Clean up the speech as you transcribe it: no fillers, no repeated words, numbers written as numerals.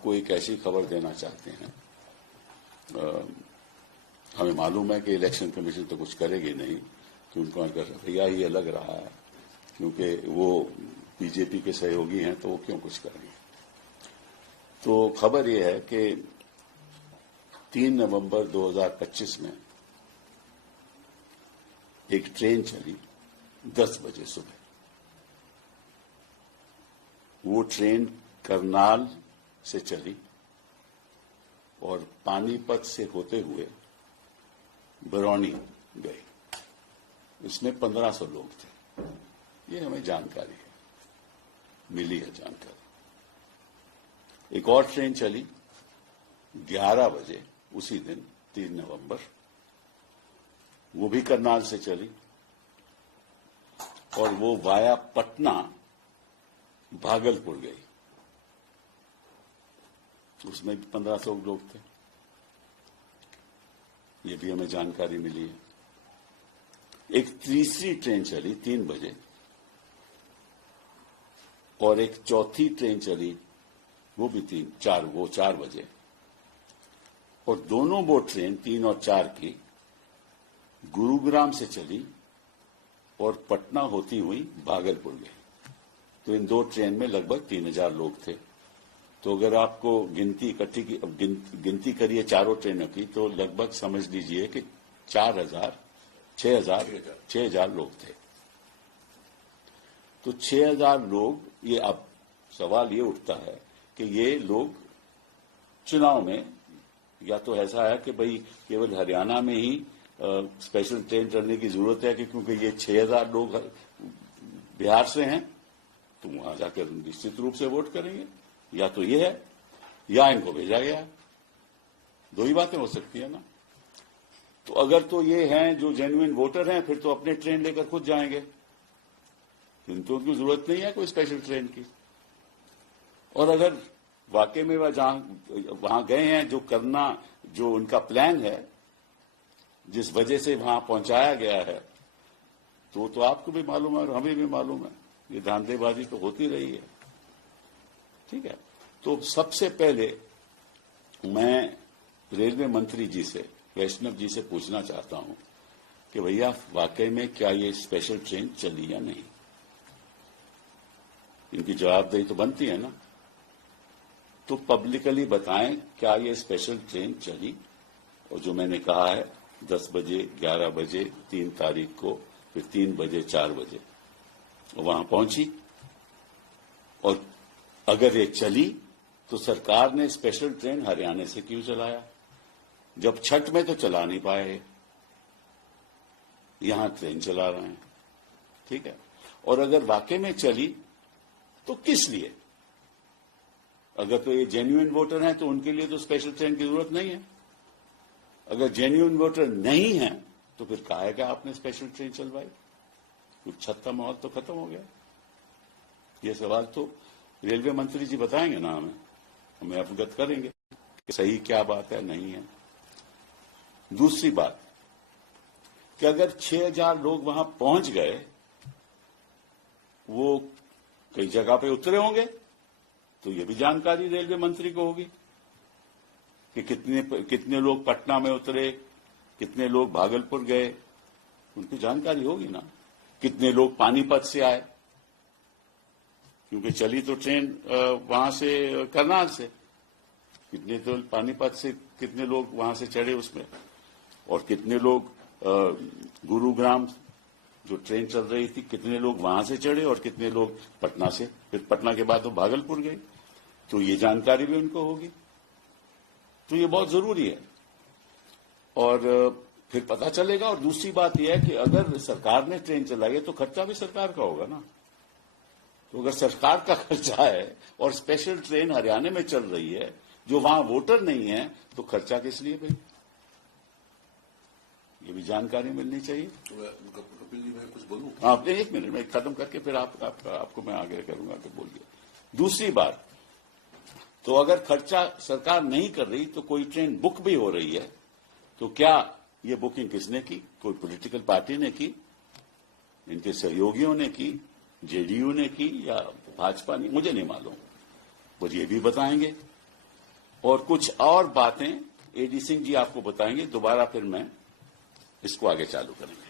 आपको एक ऐसी खबर देना चाहते हैं। हमें मालूम है कि इलेक्शन कमीशन तो कुछ करेगी नहीं, कि उनका रवैया ही अलग रहा है, क्योंकि वो बीजेपी के सहयोगी हैं, तो वो क्यों कुछ करेंगे। तो खबर ये है कि 3 नवंबर 2025 में एक ट्रेन चली 10 बजे सुबह। वो ट्रेन करनाल से चली और पानीपत से होते हुए बरौनी गई। इसमें 1500 लोग थे। ये हमें जानकारी है, मिली है जानकारी। एक और ट्रेन चली 11 बजे उसी दिन 3 नवंबर, वो भी करनाल से चली और वो वाया पटना भागलपुर गई। उसमें भी 1500 लोग थे। ये भी हमें जानकारी मिली है। एक तीसरी ट्रेन चली 3 बजे और एक चौथी ट्रेन चली वो भी 4 बजे, और दोनों वो ट्रेन 3 और 4 की गुरुग्राम से चली और पटना होती हुई भागलपुर गई। तो इन 2 ट्रेन में लगभग 3000 लोग थे। तो अगर आपको गिनती इकट्ठी की, गिनती करिए चारों ट्रेनों की, तो लगभग समझ लीजिए कि 6,000 लोग थे। तो 6,000 लोग, ये अब सवाल ये उठता है कि ये लोग चुनाव में, या तो ऐसा है कि भाई केवल हरियाणा में ही स्पेशल ट्रेन चलने की जरूरत है कि क्योंकि ये 6,000 लोग बिहार से हैं तो वहां जाकर निश्चित रूप से वोट करेंगे, या तो ये है या इनको भेजा गया। 2 ही बातें हो सकती है ना। तो अगर तो ये हैं जो जेन्युइन वोटर हैं, फिर तो अपने ट्रेन लेकर खुद जाएंगे, इनको उनकी जरूरत नहीं है कोई स्पेशल ट्रेन की। और अगर वाकई में वहां गए हैं, जो करना, जो उनका प्लान है, जिस वजह से वहां पहुंचाया गया है, तो आपको भी मालूम है और हमें भी मालूम है, ये धांधलेबाजी तो होती रही है। ठीक है। तो सबसे पहले मैं रेलवे मंत्री जी से, वैष्णव जी से पूछना चाहता हूं कि भैया वाकई में क्या ये स्पेशल ट्रेन चली या नहीं। इनकी जवाबदेही तो बनती है ना। तो पब्लिकली बताएं क्या ये स्पेशल ट्रेन चली, और जो मैंने कहा है 10 बजे, 11 बजे, 3 तारीख को, फिर 3 बजे, 4 बजे वहां पहुंची। और अगर ये चली तो सरकार ने स्पेशल ट्रेन हरियाणा से क्यों चलाया, जब छठ में तो चला नहीं पाए, यहां ट्रेन चला रहे हैं। ठीक है। और अगर वाकई में चली तो किस लिए? अगर तो ये जेन्युइन वोटर हैं तो उनके लिए तो स्पेशल ट्रेन की जरूरत नहीं है। अगर जेन्युइन वोटर नहीं है तो फिर काहे का आपने स्पेशल ट्रेन चलवाई? कुछ छत का माहौल तो खत्म हो गया। ये सवाल तो रेलवे मंत्री जी बताएंगे ना, हमें अवगत करेंगे कि सही क्या बात है, नहीं है। दूसरी बात कि अगर 6,000 लोग वहां पहुंच गए, वो कई जगह पे उतरे होंगे, तो ये भी जानकारी रेलवे मंत्री को होगी कि कितने लोग पटना में उतरे, कितने लोग भागलपुर गए, उनकी जानकारी होगी ना। कितने लोग पानीपत से आए, क्योंकि चली तो ट्रेन वहां से करनाल से, कितने तो पानीपत से कितने लोग वहां से चढ़े उसमें, और कितने लोग गुरुग्राम जो ट्रेन चल रही थी, कितने लोग वहां से चढ़े और कितने लोग पटना से, फिर पटना के बाद वो भागलपुर गए, तो ये जानकारी भी उनको होगी। तो ये बहुत जरूरी है और फिर पता चलेगा। और दूसरी बात यह है कि अगर सरकार ने ट्रेन चलाई है तो खर्चा भी सरकार का होगा ना। तो अगर सरकार का खर्चा है और स्पेशल ट्रेन हरियाणा में चल रही है, जो वहां वोटर नहीं है, तो खर्चा किस लिए भाई? ये भी जानकारी मिलनी चाहिए। कपिल जी, मैं कुछ बोलूं? हाँ, 1 मिनट में खत्म करके फिर आपको मैं आगे करूंगा कि बोलिए। दूसरी बात, तो अगर खर्चा सरकार नहीं कर रही तो कोई ट्रेन बुक भी हो रही है, तो क्या ये बुकिंग किसने की? कोई पॉलिटिकल पार्टी ने की, इनके सहयोगियों ने की, जेडीयू ने की, या भाजपा ने? मुझे नहीं मालूम, वो ये भी बताएंगे और कुछ और बातें एडी सिंह जी आपको बताएंगे, दोबारा फिर मैं इसको आगे चालू करेंगे।